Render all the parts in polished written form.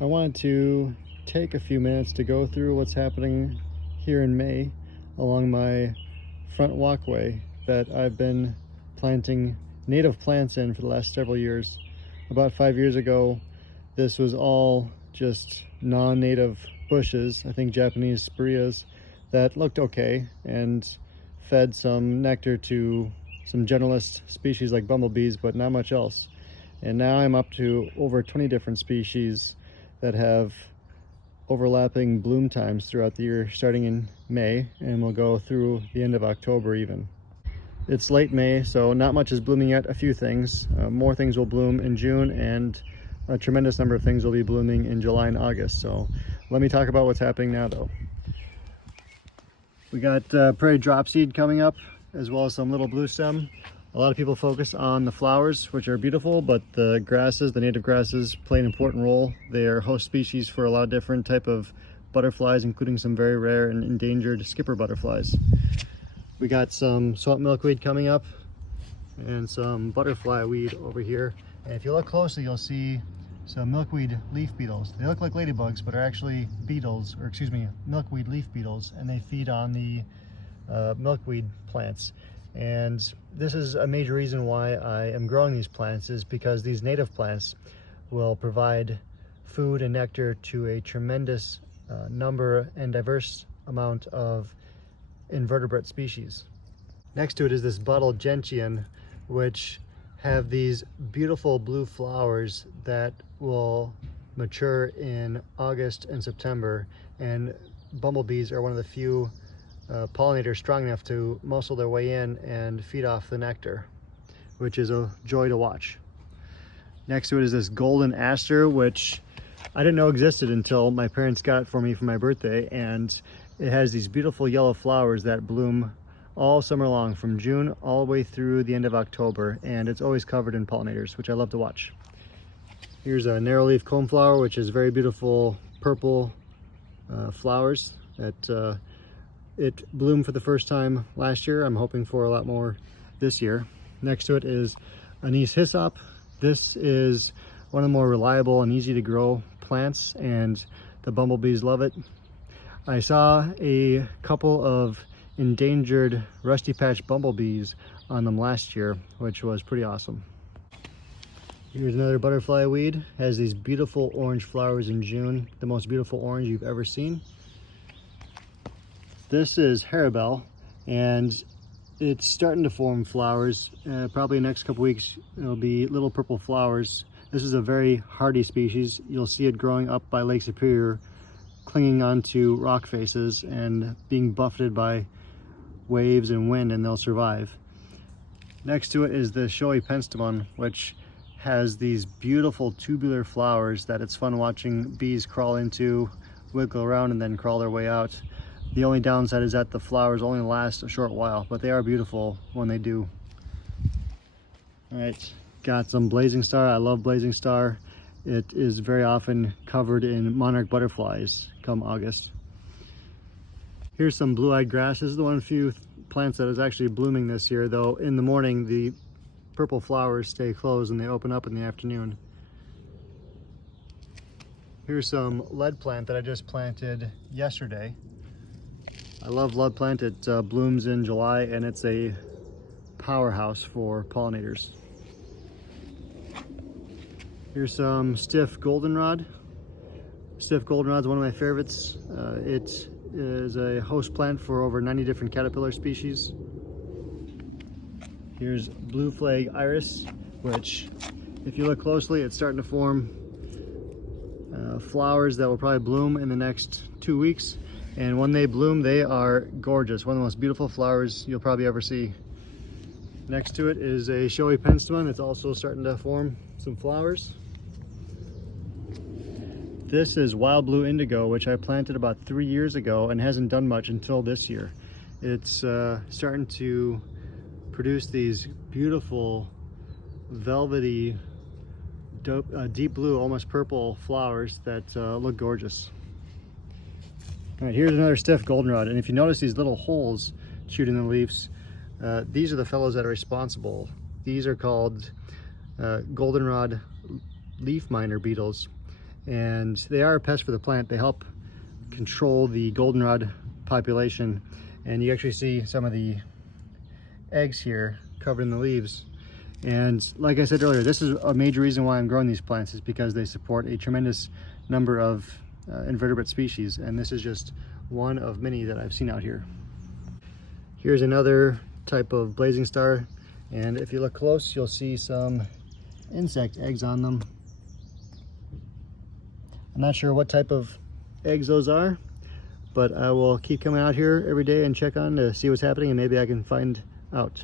I wanted to take a few minutes to go through what's happening here in May along my front walkway that I've been planting native plants in for the last several years. About 5 years ago, this was all just non-native bushes, I think Japanese spireas, that looked okay and fed some nectar to some generalist species like bumblebees, but not much else. And now I'm up to over 20 different species that have overlapping bloom times throughout the year, starting in May, and will go through the end of October even. It's late May, so not much is blooming yet. A few things. More things will bloom in June, and a tremendous number of things will be blooming in July and August. So let me talk about what's happening now though. We got prairie dropseed coming up, as well as some little blue stem. A lot of people focus on the flowers, which are beautiful, but the grasses, the native grasses, play an important role. They are host species for a lot of different type of butterflies, including some very rare and endangered skipper butterflies. We got some swamp milkweed coming up and some butterfly weed over here. And if you look closely, you'll see some milkweed leaf beetles. They look like ladybugs, but are actually beetles, or excuse me, milkweed leaf beetles, and they feed on the milkweed plants. And this is a major reason why I am growing these plants, is because these native plants will provide food and nectar to a tremendous number and diverse amount of invertebrate species. Next to it is this bottled gentian, which have these beautiful blue flowers that will mature in August and September, and bumblebees are one of the few pollinators strong enough to muscle their way in and feed off the nectar, which is a joy to watch. Next to it is this golden aster, which I didn't know existed until my parents got it for me for my birthday, and it has these beautiful yellow flowers that bloom all summer long, from June all the way through the end of October, and it's always covered in pollinators, which I love to watch. Here's a narrowleaf coneflower, which is very beautiful purple flowers that it bloomed for the first time last year. I'm hoping for a lot more this year. Next to it is anise hyssop. This is one of the more reliable and easy to grow plants, and the bumblebees love it. I saw a couple of endangered rusty patch bumblebees on them last year, which was pretty awesome. Here's another butterfly weed. Has these beautiful orange flowers in June, the most beautiful orange you've ever seen. This is harebell, and it's starting to form flowers. Probably next couple weeks it'll be little purple flowers. This is a very hardy species. You'll see it growing up by Lake Superior, clinging onto rock faces and being buffeted by waves and wind, and they'll survive. Next to it is the showy penstemon, which has these beautiful tubular flowers that it's fun watching bees crawl into, wiggle around, and then crawl their way out. The only downside is that the flowers only last a short while, but they are beautiful when they do. All right, got some blazing star. I love blazing star. It is very often covered in monarch butterflies come August. Here's some blue-eyed grass. This is the one few plants that is actually blooming this year, though in the morning the purple flowers stay closed and they open up in the afternoon. Here's some lead plant that I just planted yesterday. I love lead plant. It blooms in July, and it's a powerhouse for pollinators. Here's some stiff goldenrod. Stiff goldenrod is one of my favorites. It is a host plant for over 90 different caterpillar species. Here's blue flag iris, which, if you look closely, it's starting to form flowers that will probably bloom in the next 2 weeks. And when they bloom, they are gorgeous. One of the most beautiful flowers you'll probably ever see. Next to it is a showy penstemon. It's also starting to form some flowers. This is wild blue indigo, which I planted about 3 years ago and hasn't done much until this year. It's starting to produce these beautiful velvety, deep blue, almost purple flowers that look gorgeous. All right, here's another stiff goldenrod, and if you notice these little holes shoot in the leaves, these are the fellows that are responsible. These are called goldenrod leaf miner beetles, and they are a pest for the plant. They help control the goldenrod population, and you actually see some of the eggs here covered in the leaves. And like I said earlier, this is a major reason why I'm growing these plants, is because they support a tremendous number of invertebrate species, and this is just one of many that I've seen out here. Here's another type of blazing star, and if you look close, you'll see some insect eggs on them. I'm not sure what type of eggs those are, but I will keep coming out here every day and check on to see what's happening, and maybe I can find out.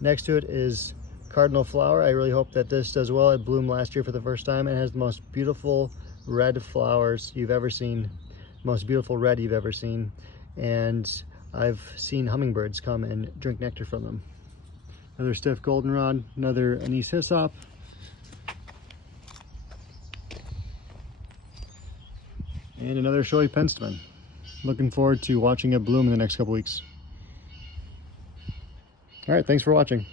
Next to it is cardinal flower. I really hope that this does well. It bloomed last year for the first time and has the most beautiful red flowers you've ever seen, most beautiful red you've ever seen, and I've seen hummingbirds come and drink nectar from them. Another stiff goldenrod, another anise hyssop, and another showy penstemon. Looking forward to watching it bloom in the next couple weeks. All right, thanks for watching.